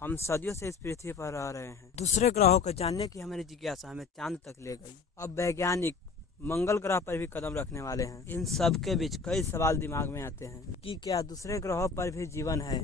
हम सदियों से इस पृथ्वी पर रह रहे हैं। दूसरे ग्रहों को जानने की हमारी जिज्ञासा हमें चांद तक ले गई। अब वैज्ञानिक मंगल ग्रह पर भी कदम रखने वाले हैं। इन सब के बीच कई सवाल दिमाग में आते हैं कि क्या दूसरे ग्रहों पर भी जीवन है?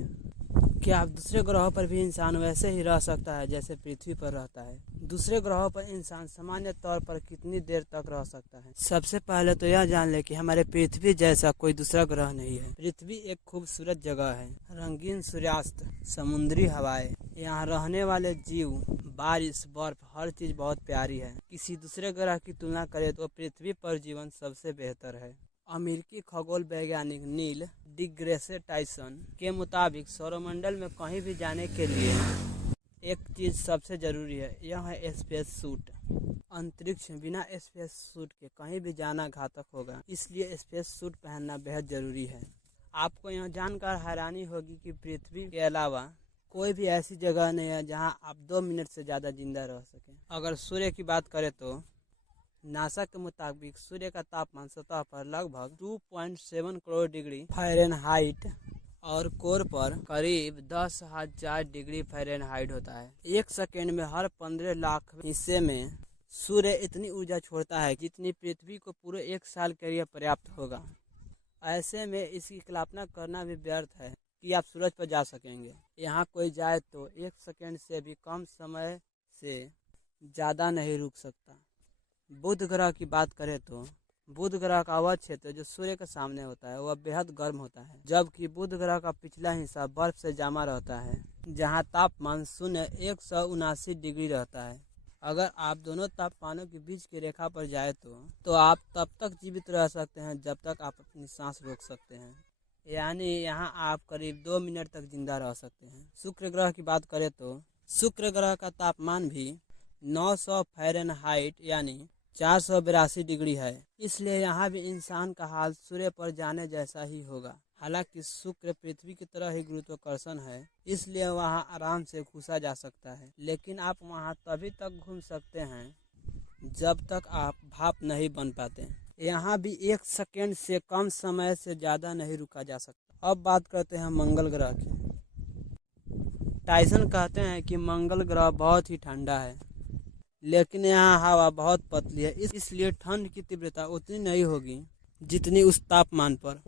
क्या दूसरे ग्रहों पर भी इंसान वैसे ही रह सकता है जैसे पृथ्वी पर रहता है? दूसरे ग्रहों पर इंसान सामान्य तौर पर कितनी देर तक रह सकता है? सबसे पहले तो यह जान ले कि हमारे पृथ्वी जैसा कोई दूसरा ग्रह नहीं है। पृथ्वी एक खूबसूरत जगह है। रंगीन सूर्यास्त, समुद्री हवाएं, यहाँ रहने वाले जीव, बारिश, बर्फ, हर चीज बहुत प्यारी है। किसी दूसरे ग्रह की तुलना करें तो पृथ्वी पर जीवन सबसे बेहतर है। अमेरिकी खगोल वैज्ञानिक नील डिग्रेसे टाइसन के मुताबिक सौरमंडल में कहीं भी जाने के लिए एक चीज सबसे जरूरी है, यह है स्पेस सूट। अंतरिक्ष में बिना स्पेस सूट के कहीं भी जाना घातक होगा, इसलिए स्पेस सूट पहनना बेहद जरूरी है। आपको यह जानकर हैरानी होगी कि पृथ्वी के अलावा कोई भी ऐसी जगह नहीं है जहां आप 2 मिनट से ज़्यादा जिंदा रह सकें। अगर सूर्य की बात करें तो नासा के मुताबिक सूर्य का तापमान सतह पर लगभग 2.7 करोड़ डिग्री फ़ारेनहाइट और कोर पर करीब 10,000 डिग्री फ़ारेनहाइट होता है। एक सेकेंड में हर 15 लाख हिस्से में सूर्य इतनी ऊर्जा छोड़ता है जितनी पृथ्वी को पूरे एक साल के लिए पर्याप्त होगा। ऐसे में इसकी कल्पना करना भी व्यर्थ है कि आप सूरज पर जा सकेंगे। यहाँ कोई जाए तो 1 सेकेंड से भी कम समय से ज़्यादा नहीं रुक सकता। बुध ग्रह की बात करें तो बुध ग्रह का वह क्षेत्र जो सूर्य के सामने होता है वह बेहद गर्म होता है, जबकि बुध ग्रह का पिछला हिस्सा बर्फ से जमा रहता है, जहाँ तापमान 179 डिग्री रहता है। अगर आप दोनों तापमानों के बीच की रेखा पर जाए तो आप तब तक जीवित रह सकते हैं जब तक आप अपनी सांस रोक सकते हैं, यानी यहाँ आप करीब 2 मिनट तक जिंदा रह सकते हैं। शुक्र ग्रह की बात करें तो शुक्र ग्रह का तापमान भी 900 फ़ारेनहाइट यानी 482 डिग्री है, इसलिए यहाँ भी इंसान का हाल सूर्य पर जाने जैसा ही होगा। हालांकि शुक्र पृथ्वी की तरह ही गुरुत्वाकर्षण है, इसलिए वहाँ आराम से घुसा जा सकता है, लेकिन आप वहाँ तभी तक घूम सकते हैं जब तक आप भाप नहीं बन पाते। यहाँ भी 1 सेकेंड से कम समय से ज़्यादा नहीं रुका जा सकता। अब बात करते हैं मंगल ग्रह की। टाइसन कहते हैं कि मंगल ग्रह बहुत ही ठंडा है, लेकिन यहाँ हवा बहुत पतली है, इसलिए ठंड की तीव्रता उतनी नहीं होगी जितनी उस तापमान पर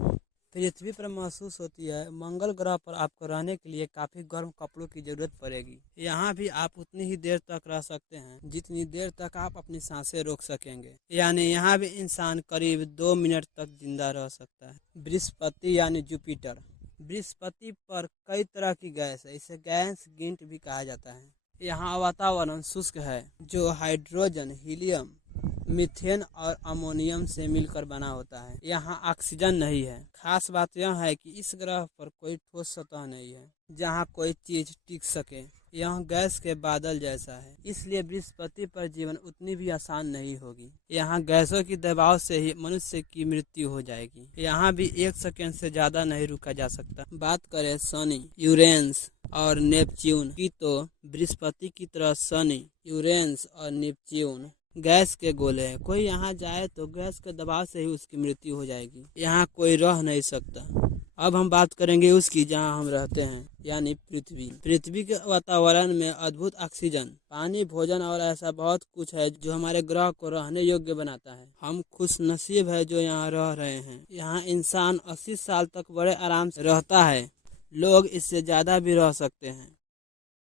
पृथ्वी पर महसूस होती है। मंगल ग्रह पर आपको रहने के लिए काफ़ी गर्म कपड़ों की ज़रूरत पड़ेगी। यहाँ भी आप उतनी ही देर तक रह सकते हैं जितनी देर तक आप अपनी सांसें रोक सकेंगे, यानी यहाँ भी इंसान करीब 2 मिनट तक जिंदा रह सकता है। बृहस्पति यानी जुपिटर। बृहस्पति पर कई तरह की गैस है, इसे गैस गिंट भी कहा जाता है। यहाँ वातावरण शुष्क है जो हाइड्रोजन, हीलियम, मीथेन और अमोनियम से मिलकर बना होता है। यहाँ ऑक्सीजन नहीं है। खास बात यह है कि इस ग्रह पर कोई ठोस सतह नहीं है जहाँ कोई चीज टिक सके। यह गैस के बादल जैसा है, इसलिए बृहस्पति पर जीवन उतनी भी आसान नहीं होगी। यहाँ गैसों की दबाव से ही मनुष्य की मृत्यु हो जाएगी। यहाँ भी 1 सेकेंड से ज्यादा नहीं रुका जा सकता। बात करें शनि, यूरेनस और नेपच्यून की तो बृहस्पति की तरह शनि, यूरेनस और नेपच्यून गैस के गोले हैं। कोई यहाँ जाए तो गैस के दबाव से ही उसकी मृत्यु हो जाएगी। यहाँ कोई रह नहीं सकता। अब हम बात करेंगे उसकी जहाँ हम रहते हैं, यानी पृथ्वी। पृथ्वी के वातावरण में अद्भुत ऑक्सीजन, पानी, भोजन और ऐसा बहुत कुछ है जो हमारे ग्रह को रहने योग्य बनाता है। हम खुशनसीब है जो यहाँ रह रहे हैं। यहाँ इंसान 80 साल तक बड़े आराम से रहता है। लोग इससे ज्यादा भी रह सकते हैं।